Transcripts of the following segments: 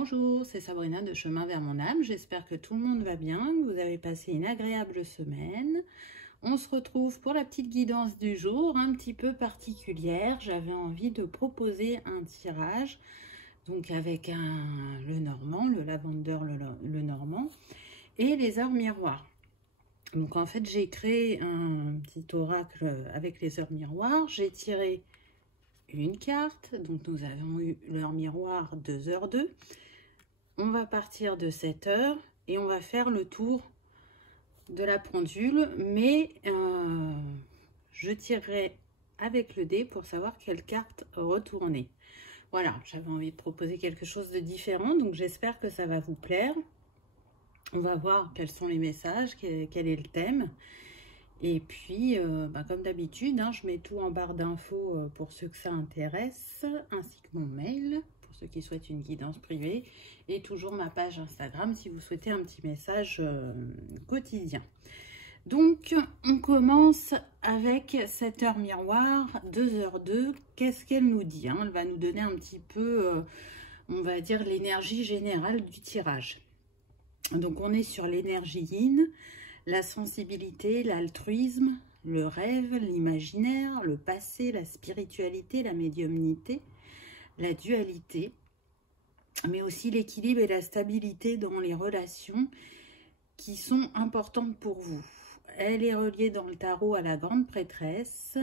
Bonjour, c'est Sabrina de Chemin vers mon âme. J'espère que tout le monde va bien, que vous avez passé une agréable semaine. On se retrouve pour la petite guidance du jour, un petit peu particulière. J'avais envie de proposer un tirage, donc avec le normand, le lavender, le normand, et les heures miroirs. Donc en fait, j'ai créé un petit oracle avec les heures miroirs. J'ai tiré une carte, donc nous avons eu l'heure miroir 2h02. On va partir de 7h et on va faire le tour de la pendule, mais je tirerai avec le dé pour savoir quelle carte retourner. Voilà, j'avais envie de proposer quelque chose de différent, donc j'espère que ça va vous plaire. On va voir quels sont les messages, quel est le thème. Et puis, comme d'habitude, je mets tout en barre d'infos pour ceux que ça intéresse, ainsi que mon mail, pour ceux qui souhaitent une guidance privée, et toujours ma page Instagram si vous souhaitez un petit message quotidien. Donc, on commence avec cette heure miroir, 2h02. Qu'est-ce qu'elle nous dit? Elle va nous donner un petit peu, on va dire, l'énergie générale du tirage. Donc, on est sur l'énergie yin, la sensibilité, l'altruisme, le rêve, l'imaginaire, le passé, la spiritualité, la médiumnité, la dualité, mais aussi l'équilibre et la stabilité dans les relations qui sont importantes pour vous. Elle est reliée dans le tarot à la grande prêtresse,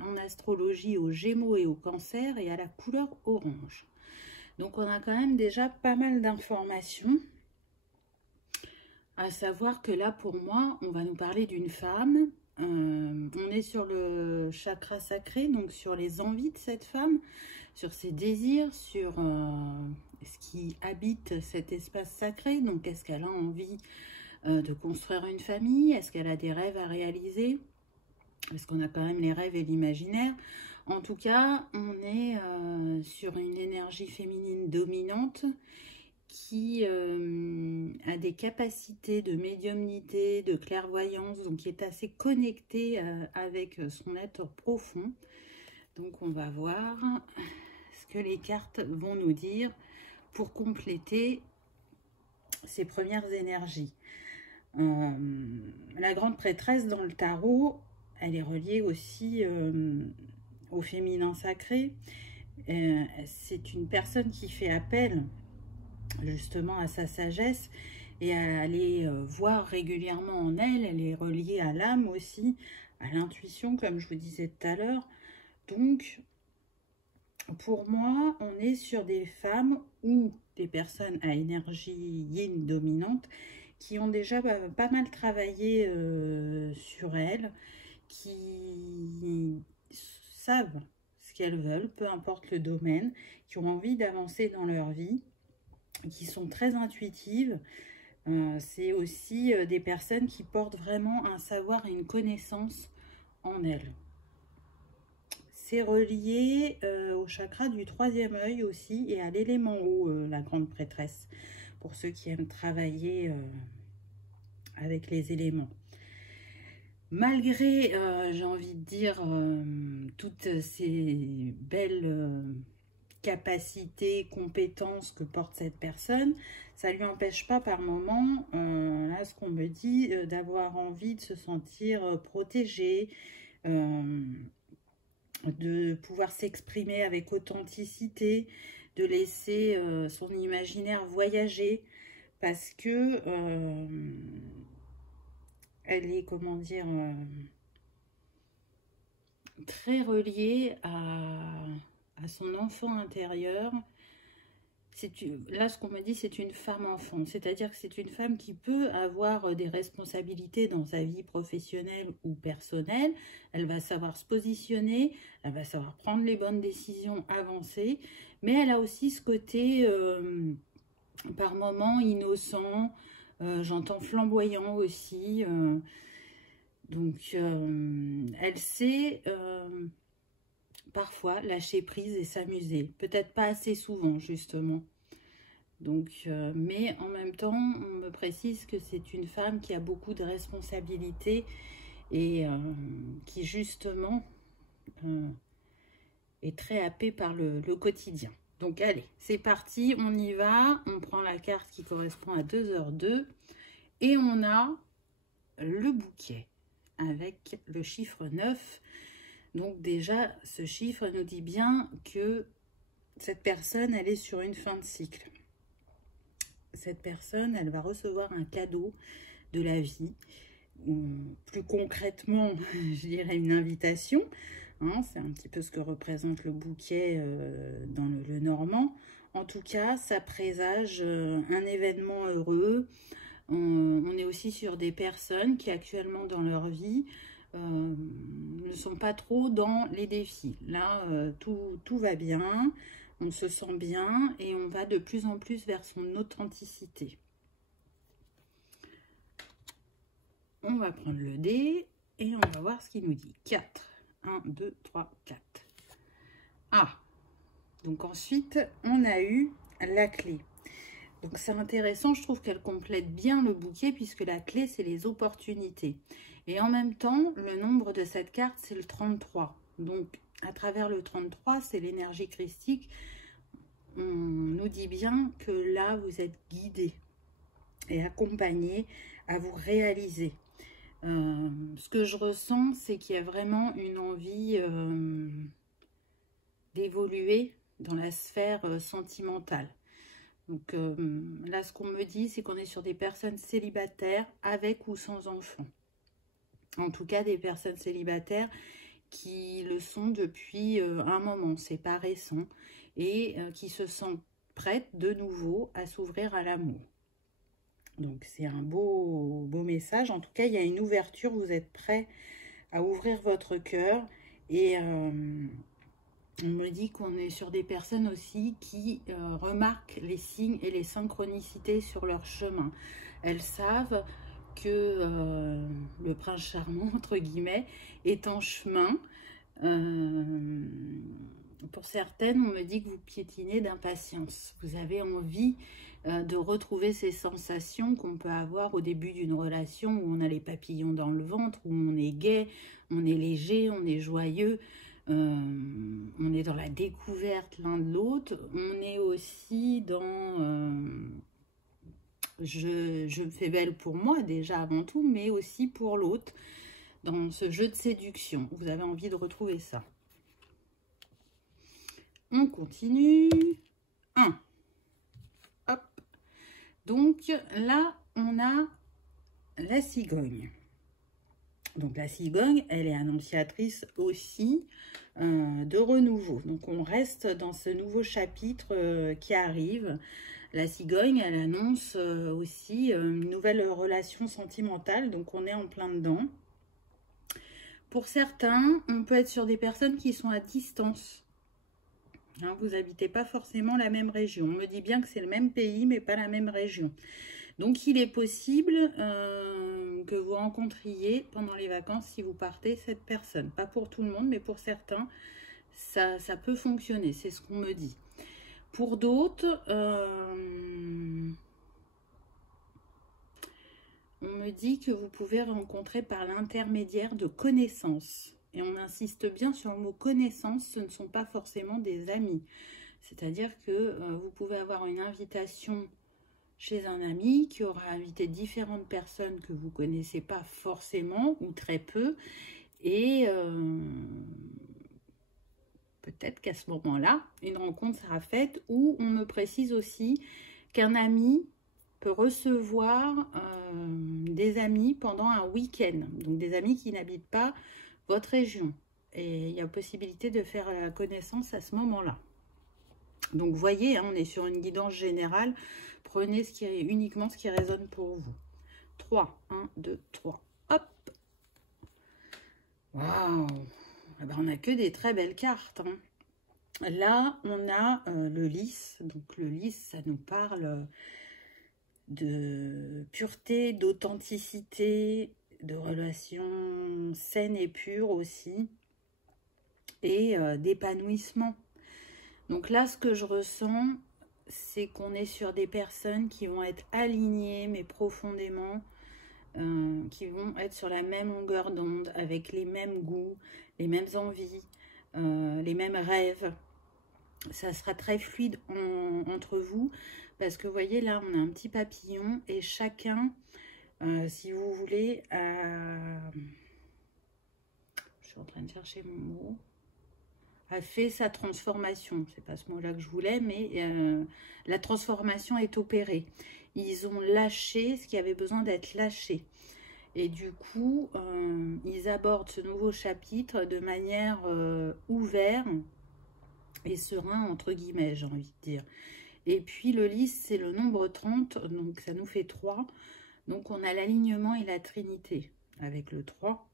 en astrologie aux Gémeaux et au Cancer et à la couleur orange. Donc on a quand même déjà pas mal d'informations. À savoir que là, pour moi, on va nous parler d'une femme. On est sur le chakra sacré, donc sur les envies de cette femme, sur ses désirs, sur ce qui habite cet espace sacré. Donc, est-ce qu'elle a envie de construire une famille? Est-ce qu'elle a des rêves à réaliser? Parce qu'on a quand même les rêves et l'imaginaire. En tout cas, on est sur une énergie féminine dominante qui a des capacités de médiumnité, de clairvoyance, donc qui est assez connectée avec son être profond. Donc on va voir ce que les cartes vont nous dire pour compléter ces premières énergies. La grande prêtresse dans le tarot, elle est reliée aussi au féminin sacré. C'est une personne qui fait appel justement à sa sagesse et à aller voir régulièrement en elle. Elle est reliée à l'âme aussi, à l'intuition, comme je vous disais tout à l'heure. Donc, pour moi, on est sur des femmes ou des personnes à énergie yin dominante qui ont déjà pas mal travaillé sur elles, qui savent ce qu'elles veulent, peu importe le domaine, qui ont envie d'avancer dans leur vie, qui sont très intuitives. C'est aussi des personnes qui portent vraiment un savoir et une connaissance en elles. C'est relié au chakra du troisième œil aussi et à l'élément eau, la grande prêtresse, pour ceux qui aiment travailler avec les éléments. Malgré, j'ai envie de dire, toutes ces belles capacités, compétences que porte cette personne, ça ne lui empêche pas par moment, là ce qu'on me dit, d'avoir envie de se sentir protégée, de pouvoir s'exprimer avec authenticité, de laisser son imaginaire voyager, parce que elle est, comment dire, très reliée à son enfant intérieur. Là, ce qu'on me dit, c'est une femme enfant, c'est-à-dire que c'est une femme qui peut avoir des responsabilités dans sa vie professionnelle ou personnelle. Elle va savoir se positionner, elle va savoir prendre les bonnes décisions, avancer, mais elle a aussi ce côté par moments innocent, j'entends flamboyant aussi, donc elle sait parfois lâcher prise et s'amuser, peut-être pas assez souvent justement. Donc, mais en même temps, on me précise que c'est une femme qui a beaucoup de responsabilités et qui justement est très happée par le quotidien. Donc allez, c'est parti, on y va. On prend la carte qui correspond à 2h02 et on a le bouquet avec le chiffre 9. Donc déjà, ce chiffre nous dit bien que cette personne, elle est sur une fin de cycle. Cette personne, elle va recevoir un cadeau de la vie. Ou plus concrètement, je dirais une invitation. Hein, c'est un petit peu ce que représente le bouquet dans le normand. En tout cas, ça présage un événement heureux. On est aussi sur des personnes qui actuellement dans leur vie ne sont pas trop dans les défis. Là, tout va bien, on se sent bien et on va de plus en plus vers son authenticité. On va prendre le dé et on va voir ce qu'il nous dit. 4. 1, 2, 3, 4. Ah, donc ensuite, on a eu la clé. Donc c'est intéressant, je trouve qu'elle complète bien le bouquet puisque la clé, c'est les opportunités. Et en même temps, le nombre de cette carte, c'est le 33. Donc à travers le 33, c'est l'énergie christique. On nous dit bien que là, vous êtes guidé et accompagné à vous réaliser. Ce que je ressens, c'est qu'il y a vraiment une envie d'évoluer dans la sphère sentimentale. Donc là, ce qu'on me dit, c'est qu'on est sur des personnes célibataires avec ou sans enfants. En tout cas, des personnes célibataires qui le sont depuis un moment, c'est pas récent, et qui se sentent prêtes de nouveau à s'ouvrir à l'amour. Donc c'est un beau message. En tout cas, il y a une ouverture, vous êtes prêts à ouvrir votre cœur. Et on me dit qu'on est sur des personnes aussi qui remarquent les signes et les synchronicités sur leur chemin. Elles savent que le prince charmant, entre guillemets, est en chemin. Pour certaines, on me dit que vous piétinez d'impatience. Vous avez envie de retrouver ces sensations qu'on peut avoir au début d'une relation où on a les papillons dans le ventre, où on est gai, on est léger, on est joyeux, on est dans la découverte l'un de l'autre. On est aussi dans je me fais belle pour moi déjà avant tout, mais aussi pour l'autre, dans ce jeu de séduction. Vous avez envie de retrouver ça. On continue. 1. Hop. Donc là, on a la cigogne. Donc la cigogne, elle est annonciatrice aussi de renouveau. Donc on reste dans ce nouveau chapitre qui arrive. La cigogne, elle annonce aussi une nouvelle relation sentimentale. Donc on est en plein dedans. Pour certains, on peut être sur des personnes qui sont à distance. Hein, vous n'habitez pas forcément la même région. On me dit bien que c'est le même pays, mais pas la même région. Donc, il est possible que vous rencontriez pendant les vacances, si vous partez, cette personne. Pas pour tout le monde, mais pour certains, ça peut fonctionner. C'est ce qu'on me dit. Pour d'autres, on me dit que vous pouvez rencontrer par l'intermédiaire de connaissances. Et on insiste bien sur le mot connaissance, ce ne sont pas forcément des amis. C'est-à-dire que vous pouvez avoir une invitation chez un ami qui aura invité différentes personnes que vous ne connaissez pas forcément ou très peu. Et peut-être qu'à ce moment-là, une rencontre sera faite où on me précise aussi qu'un ami peut recevoir des amis pendant un week-end. Donc des amis qui n'habitent pas votre région. Et il y a possibilité de faire la connaissance à ce moment-là. Donc, vous voyez, hein, on est sur une guidance générale. Prenez uniquement ce qui résonne pour vous. 3. 1, 2, 3. Hop. Waouh. Eh ben, on n'a que des très belles cartes. Hein. Là, on a le lys. Donc, le lys, ça nous parle de pureté, d'authenticité, de relations saines et pures aussi, et d'épanouissement. Donc là, ce que je ressens, c'est qu'on est sur des personnes qui vont être alignées, mais profondément, qui vont être sur la même longueur d'onde, avec les mêmes goûts, les mêmes envies, les mêmes rêves. Ça sera très fluide entre vous. Parce que vous voyez, là, on a un petit papillon. Et chacun, si vous voulez... je suis en train de chercher mon mot. A fait sa transformation. C'est pas ce mot-là que je voulais, mais la transformation est opérée. Ils ont lâché ce qui avait besoin d'être lâché. Et du coup, ils abordent ce nouveau chapitre de manière ouverte et serein, entre guillemets, j'ai envie de dire. Et puis, le lys, c'est le nombre 30, donc ça nous fait 3. Donc, on a l'alignement et la trinité avec le 3.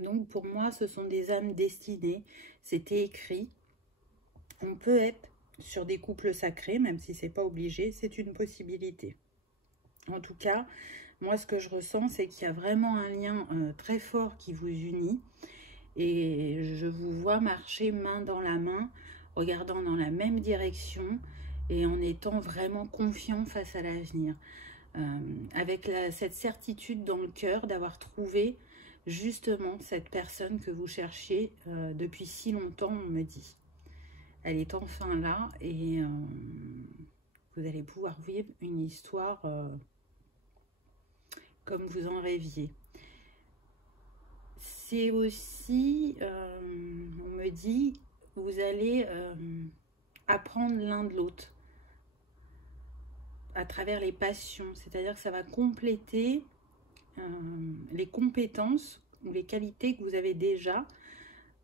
Donc, pour moi, ce sont des âmes destinées. C'était écrit. On peut être sur des couples sacrés, même si c'est pas obligé. C'est une possibilité. En tout cas, moi, ce que je ressens, c'est qu'il y a vraiment un lien très fort qui vous unit. Et je vous vois marcher main dans la main, regardant dans la même direction et en étant vraiment confiant face à l'avenir. Avec cette certitude dans le cœur d'avoir trouvé justement cette personne que vous cherchiez depuis si longtemps, on me dit. Elle est enfin là et vous allez pouvoir vivre une histoire comme vous en rêviez. C'est aussi, on me dit, vous allez apprendre l'un de l'autre à travers les passions. C'est-à-dire que ça va compléter les compétences ou les qualités que vous avez déjà.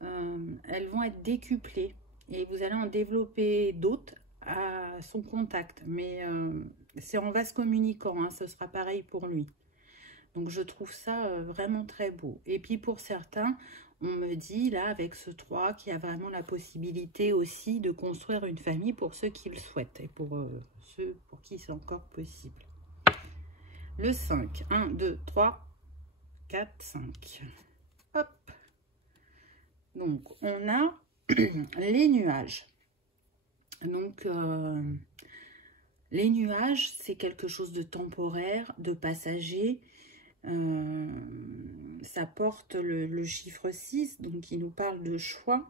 Elles vont être décuplées et vous allez en développer d'autres à son contact. Mais c'est en vase communicant, hein, ce sera pareil pour lui. Donc, je trouve ça vraiment très beau. Et puis, pour certains, on me dit, là, avec ce 3, qu'il y a vraiment la possibilité aussi de construire une famille pour ceux qui le souhaitent. Et pour ceux pour qui c'est encore possible. Le 5. 1, 2, 3, 4, 5. Hop. Donc, on a les nuages. Donc, les nuages, c'est quelque chose de temporaire, de passager. Ça porte le chiffre 6, donc qui nous parle de choix,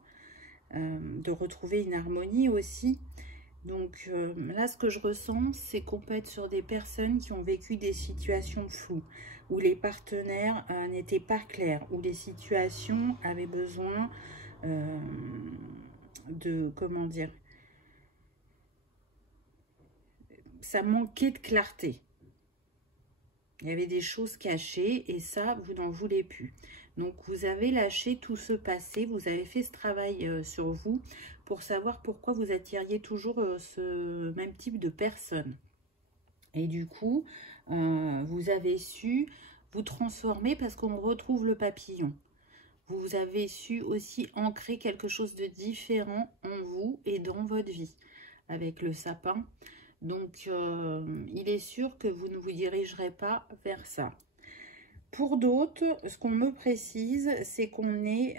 de retrouver une harmonie aussi. Donc là, ce que je ressens, c'est qu'on peut être sur des personnes qui ont vécu des situations floues, où les partenaires n'étaient pas clairs, où les situations avaient besoin de, comment dire, ça manquait de clarté. Il y avait des choses cachées et ça, vous n'en voulez plus. Donc, vous avez lâché tout ce passé, vous avez fait ce travail sur vous pour savoir pourquoi vous attiriez toujours ce même type de personne. Et du coup, vous avez su vous transformer parce qu'on retrouve le papillon. Vous avez su aussi ancrer quelque chose de différent en vous et dans votre vie avec le sapin. Donc, il est sûr que vous ne vous dirigerez pas vers ça. Pour d'autres, ce qu'on me précise, c'est qu'on est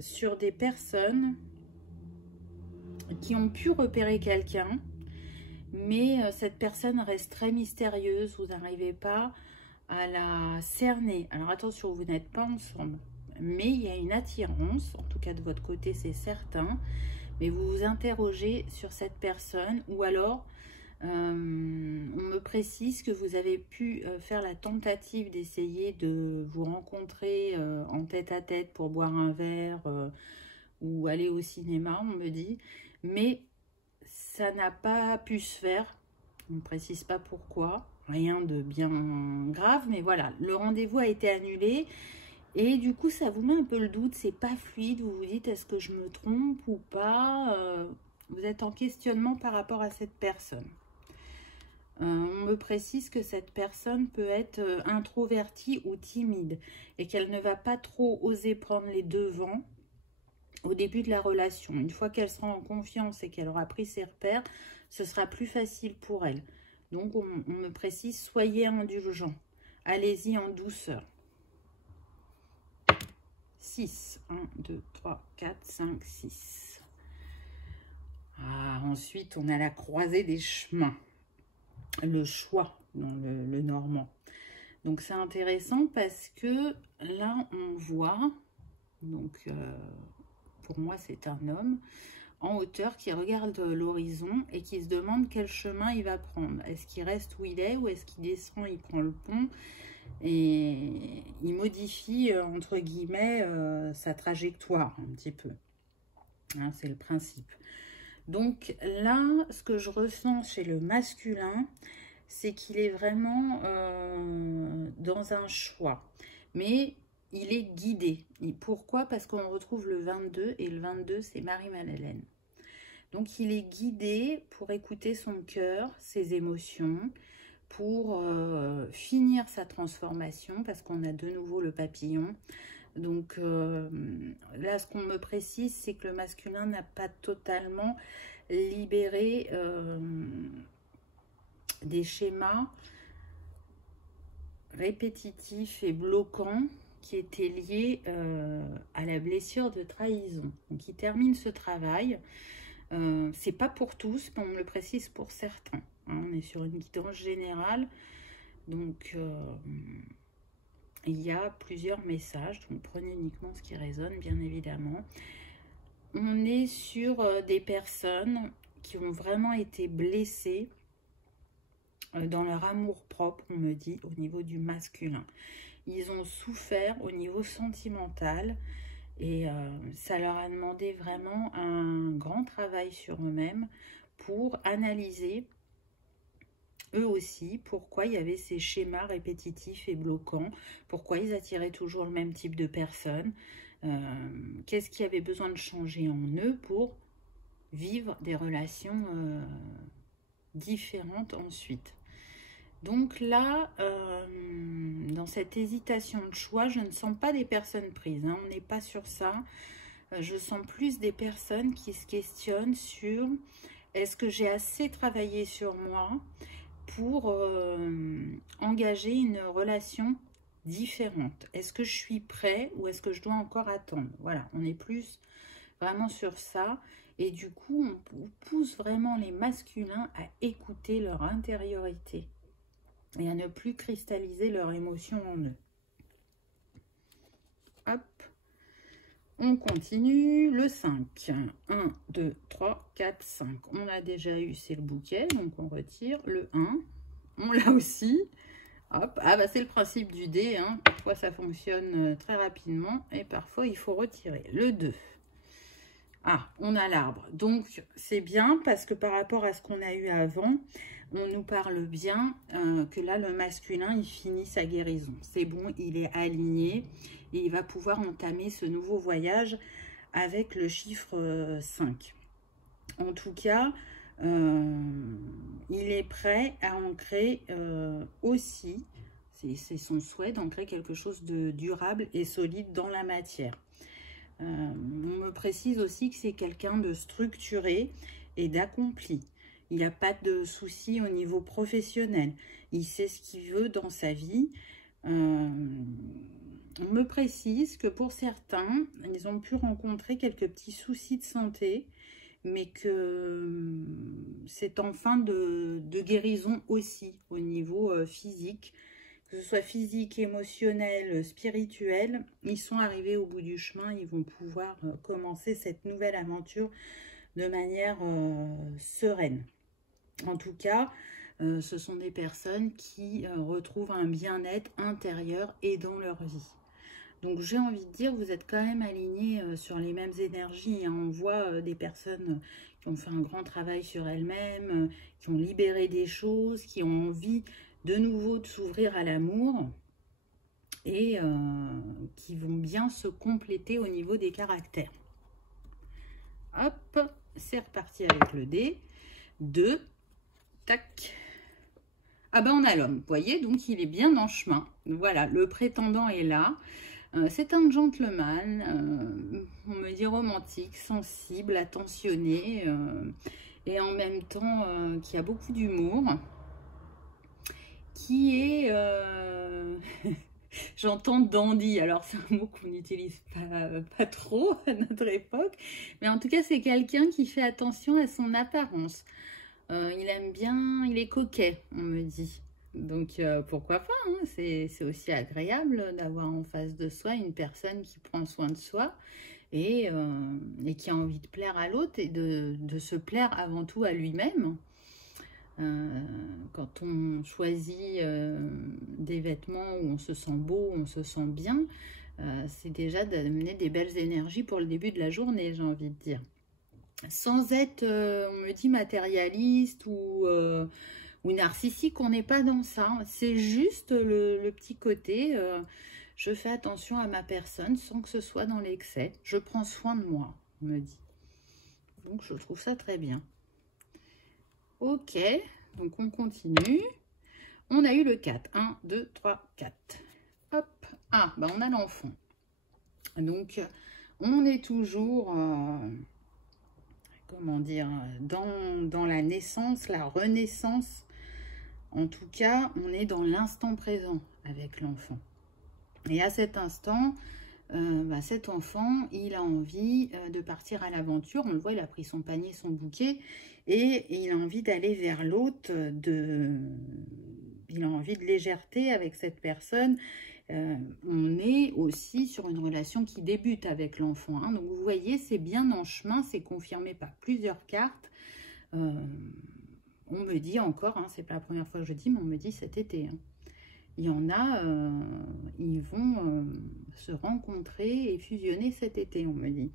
sur des personnes qui ont pu repérer quelqu'un, mais cette personne reste très mystérieuse, vous n'arrivez pas à la cerner. Alors attention, vous n'êtes pas ensemble, mais il y a une attirance, en tout cas de votre côté, c'est certain. Mais vous vous interrogez sur cette personne ou alors on me précise que vous avez pu faire la tentative d'essayer de vous rencontrer en tête-à-tête pour boire un verre ou aller au cinéma, on me dit. Mais ça n'a pas pu se faire. On ne précise pas pourquoi. Rien de bien grave, mais voilà. Le rendez-vous a été annulé. Et du coup, ça vous met un peu le doute, c'est pas fluide, vous vous dites est-ce que je me trompe ou pas, vous êtes en questionnement par rapport à cette personne. On me précise que cette personne peut être introvertie ou timide et qu'elle ne va pas trop oser prendre les devants au début de la relation. Une fois qu'elle sera en confiance et qu'elle aura pris ses repères, ce sera plus facile pour elle. Donc, on me précise, soyez indulgents, allez-y en douceur. 6. 1, 2, 3, 4, 5, 6. Ah, ensuite, on a la croisée des chemins. Le choix dans le normand. Donc, c'est intéressant parce que là, on voit, donc, pour moi, c'est un homme. en hauteur, qui regarde l'horizon et qui se demande quel chemin il va prendre. Est-ce qu'il reste où il est ou est-ce qu'il descend, il prend le pont et il modifie, entre guillemets, sa trajectoire un petit peu. Hein, c'est le principe. Donc là, ce que je ressens chez le masculin, c'est qu'il est vraiment dans un choix. Mais il est guidé. Et pourquoi? Parce qu'on retrouve le 22, et le 22, c'est Marie-Madeleine. Donc, il est guidé pour écouter son cœur, ses émotions, pour finir sa transformation, parce qu'on a de nouveau le papillon. Donc, là, ce qu'on me précise, c'est que le masculin n'a pas totalement libéré des schémas répétitifs et bloquants qui étaient liés à la blessure de trahison. Donc, il termine ce travail. C'est pas pour tous, mais on me le précise pour certains. Hein, on est sur une guidance générale. Donc, il y a plusieurs messages. Donc, prenez uniquement ce qui résonne, bien évidemment. On est sur des personnes qui ont vraiment été blessées dans leur amour-propre, on me dit, au niveau du masculin. Ils ont souffert au niveau sentimental et ça leur a demandé vraiment un grand travail sur eux-mêmes pour analyser eux aussi pourquoi il y avait ces schémas répétitifs et bloquants, pourquoi ils attiraient toujours le même type de personnes, qu'est-ce qui avait besoin de changer en eux pour vivre des relations différentes ensuite. Donc là, dans cette hésitation de choix, je ne sens pas des personnes prises, hein, on n'est pas sur ça. Je sens plus des personnes qui se questionnent sur est-ce que j'ai assez travaillé sur moi pour engager une relation différente. Est-ce que je suis prêt ou est-ce que je dois encore attendre? Voilà, on est plus vraiment sur ça. Et du coup, on pousse vraiment les masculins à écouter leur intériorité et à ne plus cristalliser leurs émotions en eux. Hop, on continue. Le 5. 1, 2, 3, 4, 5. On a déjà eu, c'est le bouquet, donc on retire. Le 1, on l'a aussi. Hop, ah bah c'est le principe du dé, hein. Parfois ça fonctionne très rapidement et parfois il faut retirer. Le 2. Ah, on a l'arbre. Donc, c'est bien parce que par rapport à ce qu'on a eu avant, on nous parle bien que là, le masculin, il finit sa guérison. C'est bon, il est aligné et il va pouvoir entamer ce nouveau voyage avec le chiffre 5. En tout cas, il est prêt à ancrer aussi, c'est son souhait d'ancrer quelque chose de durable et solide dans la matière. On me précise aussi que c'est quelqu'un de structuré et d'accompli. Il n'y a pas de souci au niveau professionnel. Il sait ce qu'il veut dans sa vie. On me précise que pour certains, ils ont pu rencontrer quelques petits soucis de santé, mais que c'est en fin de guérison aussi au niveau physique. Que ce soit physique, émotionnel, spirituel, ils sont arrivés au bout du chemin, ils vont pouvoir commencer cette nouvelle aventure de manière sereine. En tout cas, ce sont des personnes qui retrouvent un bien-être intérieur et dans leur vie. Donc j'ai envie de dire, vous êtes quand même alignés sur les mêmes énergies, hein. On voit des personnes qui ont fait un grand travail sur elles-mêmes, qui ont libéré des choses, qui ont envie de nouveau de s'ouvrir à l'amour et qui vont bien se compléter au niveau des caractères. Hop, c'est reparti avec le dé. 2, tac. Ah ben on a l'homme, vous voyez, donc il est bien en chemin. Voilà, le prétendant est là. C'est un gentleman, on me dit romantique, sensible, attentionné et en même temps qui a beaucoup d'humour. Qui est, j'entends dandy, alors c'est un mot qu'on n'utilise pas trop à notre époque, mais en tout cas c'est quelqu'un qui fait attention à son apparence. Il aime bien, il est coquet, on me dit. Donc pourquoi pas, hein, c'est aussi agréable d'avoir en face de soi une personne qui prend soin de soi et qui a envie de plaire à l'autre et de se plaire avant tout à lui-même. Quand on choisit des vêtements où on se sent beau, on se sent bien, c'est déjà d'amener des belles énergies pour le début de la journée, j'ai envie de dire. Sans être, on me dit, matérialiste ou narcissique, on n'est pas dans ça. C'est juste le petit côté, je fais attention à ma personne sans que ce soit dans l'excès. Je prends soin de moi, on me dit. Donc, je trouve ça très bien. Ok, donc on continue. On a eu le 4. 1, 2, 3, 4. Hop. Ah, bah on a l'enfant. Donc, on est toujours, comment dire, dans la naissance, la renaissance. En tout cas, on est dans l'instant présent avec l'enfant. Et à cet instant, cet enfant, il a envie de partir à l'aventure. On le voit, il a pris son panier, son bouquet, et il a envie d'aller vers l'autre. Il a envie de légèreté avec cette personne. On est aussi sur une relation qui débute avec l'enfant. Hein. Donc, vous voyez, c'est bien en chemin, c'est confirmé par plusieurs cartes. On me dit encore, hein, c'est pas la première fois que je dis, mais on me dit cet été. Hein. Il y en a, ils vont se rencontrer et fusionner cet été, on me dit.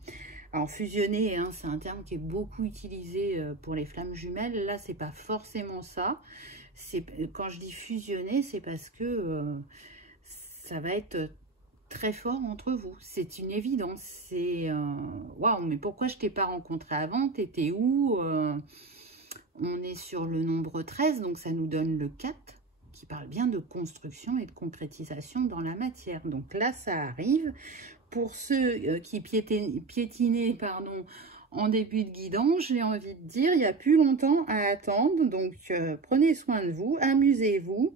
Alors, fusionner, hein, c'est un terme qui est beaucoup utilisé pour les flammes jumelles. Là, c'est pas forcément ça. Quand je dis fusionner, c'est parce que ça va être très fort entre vous. C'est une évidence. C'est waouh, mais pourquoi je t'ai pas rencontré avant? T'étais où? On est sur le nombre 13, donc ça nous donne le 4, qui parle bien de construction et de concrétisation dans la matière. Donc là, ça arrive. Pour ceux qui piétinaient en début de guidance, j'ai envie de dire, il n'y a plus longtemps à attendre. Donc, prenez soin de vous, amusez-vous.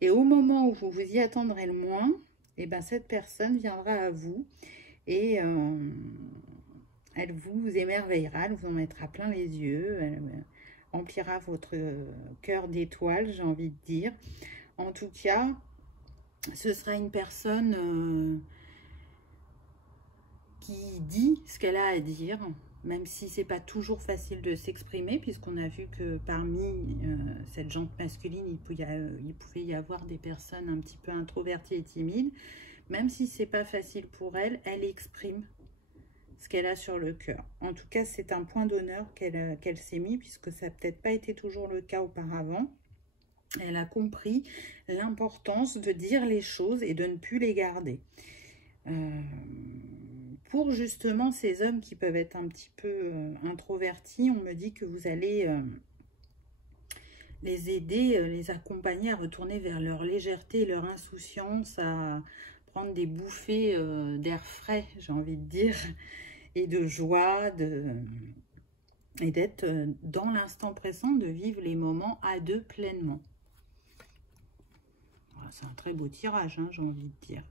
Et au moment où vous vous y attendrez le moins, eh ben, cette personne viendra à vous et elle vous émerveillera, elle vous en mettra plein les yeux, elle remplira votre cœur d'étoiles, j'ai envie de dire. En tout cas, ce sera une personne qui dit ce qu'elle a à dire, même si c'est pas toujours facile de s'exprimer, puisqu'on a vu que parmi cette jante masculine, il pouvait y avoir des personnes un petit peu introverties et timides. Même si c'est pas facile pour elle, elle exprime ce qu'elle a sur le cœur. En tout cas, c'est un point d'honneur qu'elle s'est mis, puisque ça n'a peut-être pas été toujours le cas auparavant. Elle a compris l'importance de dire les choses et de ne plus les garder. Pour justement ces hommes qui peuvent être un petit peu introvertis, on me dit que vous allez les aider, les accompagner à retourner vers leur légèreté, leur insouciance, à prendre des bouffées d'air frais, j'ai envie de dire, et de joie, et d'être dans l'instant présent, de vivre les moments à deux pleinement. Voilà, c'est un très beau tirage, hein, j'ai envie de dire.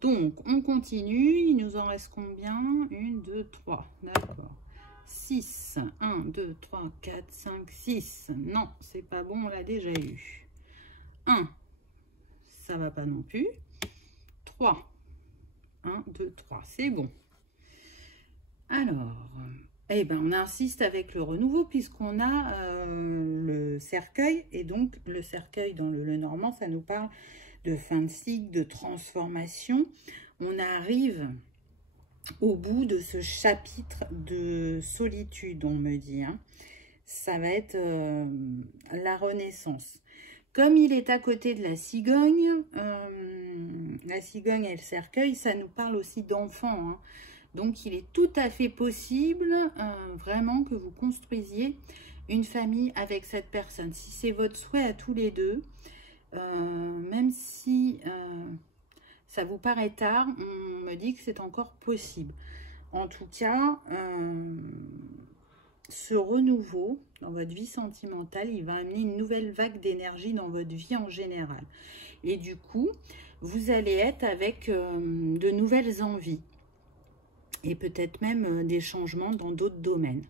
Donc, on continue. Il nous en reste combien? 1, 2, 3. D'accord. 6. 1, 2, 3, 4, 5, 6. Non, c'est pas bon, on l'a déjà eu. 1. Ça va pas non plus. 3. 1, 2, 3. C'est bon. Alors, eh ben, on insiste avec le renouveau puisqu'on a le cercueil. Et donc, le cercueil dans le Lenormand, ça nous parle de fin de cycle, de transformation. On arrive au bout de ce chapitre de solitude, on me dit. Hein. Ça va être la renaissance. Comme il est à côté de la cigogne et le cercueil, ça nous parle aussi d'enfants. Hein. Donc, il est tout à fait possible, vraiment, que vous construisiez une famille avec cette personne. Si c'est votre souhait à tous les deux, même si ça vous paraît tard, on me dit que c'est encore possible. En tout cas, ce renouveau dans votre vie sentimentale, il va amener une nouvelle vague d'énergie dans votre vie en général. Et du coup, vous allez être avec de nouvelles envies. Et peut-être même des changements dans d'autres domaines.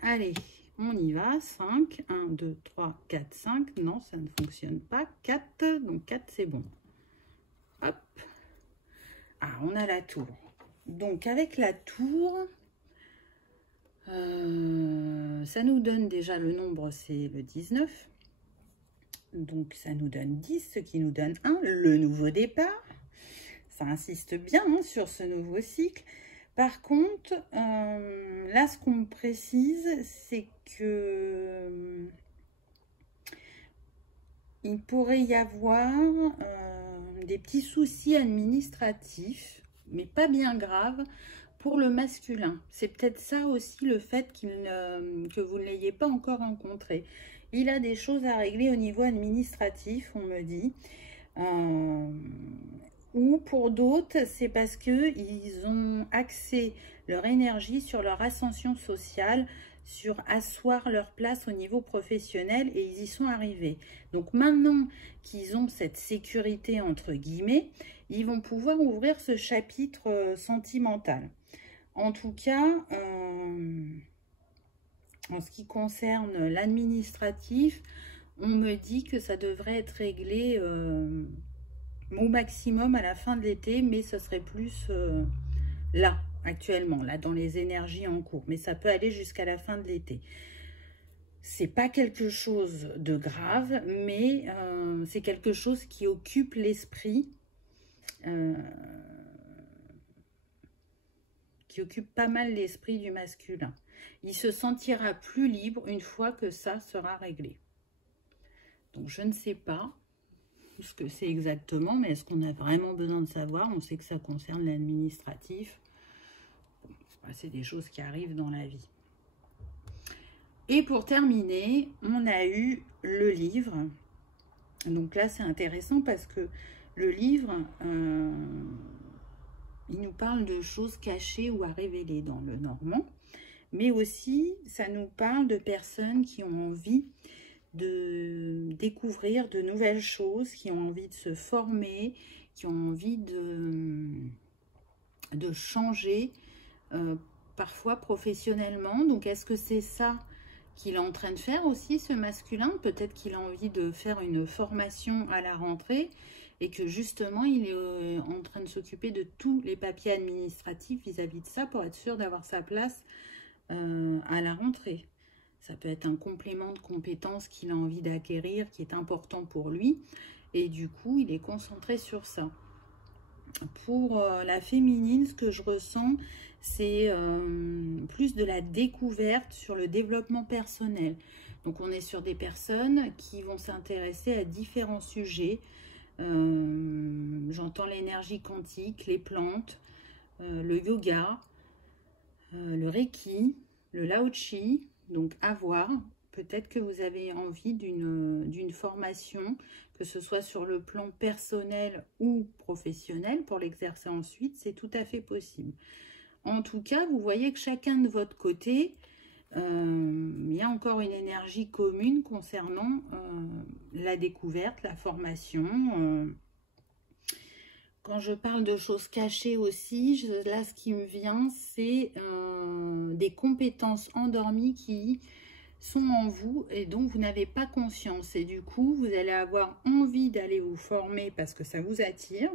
Allez, on y va. 5, 1, 2, 3, 4, 5. Non, ça ne fonctionne pas. 4, donc 4, c'est bon. Hop. Ah, on a la tour. Donc, avec la tour, ça nous donne déjà le nombre, c'est le 19. Donc, ça nous donne 10, ce qui nous donne 1, le nouveau départ. Ça insiste bien hein, sur ce nouveau cycle. Par contre, là, ce qu'on me précise, c'est que il pourrait y avoir des petits soucis administratifs, mais pas bien graves, pour le masculin. C'est peut-être ça aussi le fait que vous ne l'ayez pas encore rencontré. Il a des choses à régler au niveau administratif, on me dit. Ou pour d'autres, c'est parce qu'ils ont axé leur énergie sur leur ascension sociale, sur asseoir leur place au niveau professionnel et ils y sont arrivés. Donc maintenant qu'ils ont cette sécurité entre guillemets, ils vont pouvoir ouvrir ce chapitre sentimental. En tout cas, en ce qui concerne l'administratif, on me dit que ça devrait être réglé au maximum à la fin de l'été, mais ce serait plus là, actuellement, là, dans les énergies en cours. Mais ça peut aller jusqu'à la fin de l'été. C'est pas quelque chose de grave, mais c'est quelque chose qui occupe l'esprit, qui occupe pas mal l'esprit du masculin. Il se sentira plus libre une fois que ça sera réglé. Donc, je ne sais pas ce que c'est exactement, mais est-ce qu'on a vraiment besoin de savoir? On sait que ça concerne l'administratif. C'est des choses qui arrivent dans la vie. Et pour terminer, on a eu le livre. Donc là, c'est intéressant parce que le livre, il nous parle de choses cachées ou à révéler dans le normand. Mais aussi, ça nous parle de personnes qui ont envie de découvrir de nouvelles choses, qui ont envie de se former, qui ont envie de changer, parfois professionnellement. Donc, est-ce que c'est ça qu'il est en train de faire aussi, ce masculin? Peut-être qu'il a envie de faire une formation à la rentrée et que justement, il est en train de s'occuper de tous les papiers administratifs vis-à-vis de ça pour être sûr d'avoir sa place à la rentrée. Ça peut être un complément de compétences qu'il a envie d'acquérir, qui est important pour lui. Et du coup, il est concentré sur ça. Pour la féminine, ce que je ressens, c'est plus de la découverte sur le développement personnel. Donc, on est sur des personnes qui vont s'intéresser à différents sujets. J'entends l'énergie quantique, les plantes, le yoga, le reiki, le lao-chi. Donc, à voir. Peut-être que vous avez envie d'une formation, que ce soit sur le plan personnel ou professionnel, pour l'exercer ensuite, c'est tout à fait possible. En tout cas, vous voyez que chacun de votre côté, il y a encore une énergie commune concernant la découverte, la formation. Quand je parle de choses cachées aussi, là, ce qui me vient, c'est des compétences endormies qui sont en vous et dont vous n'avez pas conscience. Et du coup, vous allez avoir envie d'aller vous former parce que ça vous attire.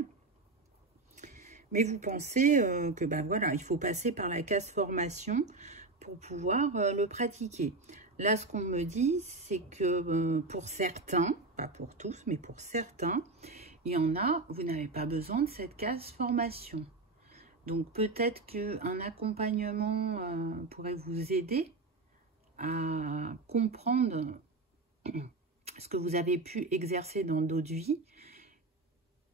Mais vous pensez que, ben voilà, il faut passer par la case formation pour pouvoir le pratiquer. Là, ce qu'on me dit, c'est que pour certains, pas pour tous, mais pour certains, il y en a, vous n'avez pas besoin de cette case formation. Donc, peut-être qu'un accompagnement pourrait vous aider à comprendre ce que vous avez pu exercer dans d'autres vies,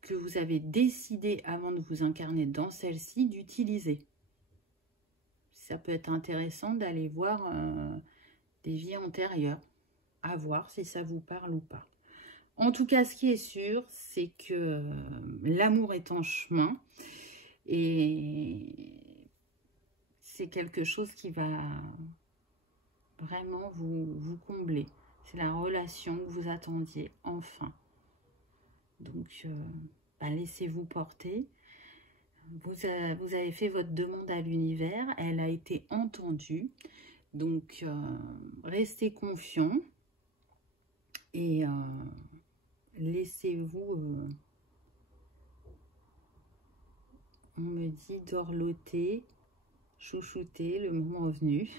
que vous avez décidé avant de vous incarner dans celle-ci d'utiliser. Ça peut être intéressant d'aller voir des vies antérieures, à voir si ça vous parle ou pas. En tout cas, ce qui est sûr, c'est que l'amour est en chemin et c'est quelque chose qui va vraiment vous combler. C'est la relation que vous attendiez, enfin. Donc, laissez-vous porter. Vous avez fait votre demande à l'univers, elle a été entendue. Donc, restez confiants et laissez-vous on me dit dorloter, chouchouter, le moment venu.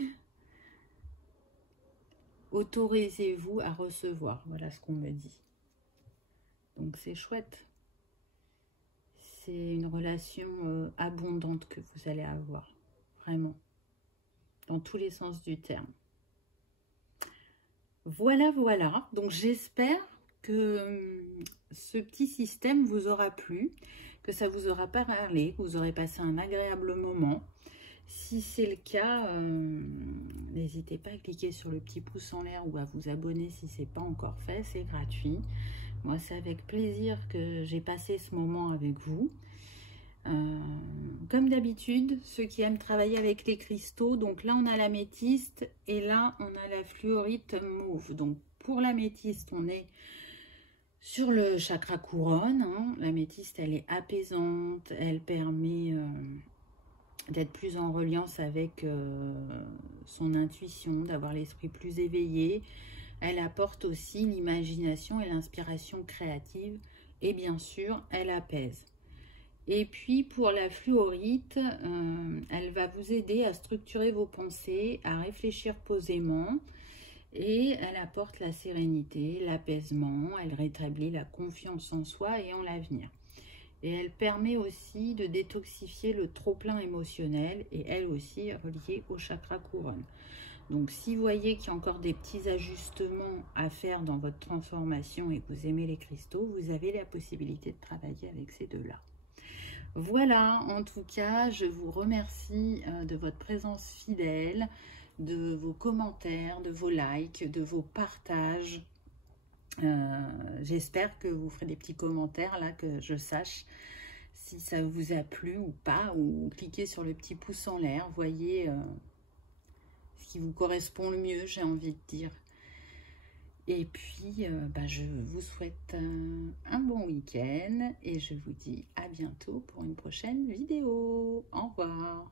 Autorisez-vous à recevoir, voilà ce qu'on me dit. Donc c'est chouette. C'est une relation abondante que vous allez avoir, vraiment, dans tous les sens du terme. Voilà, voilà. Donc j'espère que ce petit système vous aura plu, que ça vous aura parlé, que vous aurez passé un agréable moment. Si c'est le cas, n'hésitez pas à cliquer sur le petit pouce en l'air ou à vous abonner si ce n'est pas encore fait, c'est gratuit. Moi, c'est avec plaisir que j'ai passé ce moment avec vous. Comme d'habitude, ceux qui aiment travailler avec les cristaux, donc là on a l'améthyste et là on a la fluorite mauve. Donc pour l'améthyste, on est sur le chakra couronne. Hein. L'améthyste, elle est apaisante, elle permet d'être plus en reliance avec son intuition, d'avoir l'esprit plus éveillé. Elle apporte aussi l'imagination et l'inspiration créative et bien sûr, elle apaise. Et puis pour la fluorite, elle va vous aider à structurer vos pensées, à réfléchir posément et elle apporte la sérénité, l'apaisement, elle rétablit la confiance en soi et en l'avenir. Et elle permet aussi de détoxifier le trop-plein émotionnel et elle aussi reliée au chakra couronne. Donc si vous voyez qu'il y a encore des petits ajustements à faire dans votre transformation et que vous aimez les cristaux, vous avez la possibilité de travailler avec ces deux-là. Voilà, en tout cas, je vous remercie de votre présence fidèle, de vos commentaires, de vos likes, de vos partages. J'espère que vous ferez des petits commentaires là, que je sache si ça vous a plu ou pas, ou cliquez sur le petit pouce en l'air, voyez ce qui vous correspond le mieux, j'ai envie de dire. Et puis, je vous souhaite un bon week-end et je vous dis à bientôt pour une prochaine vidéo. Au revoir.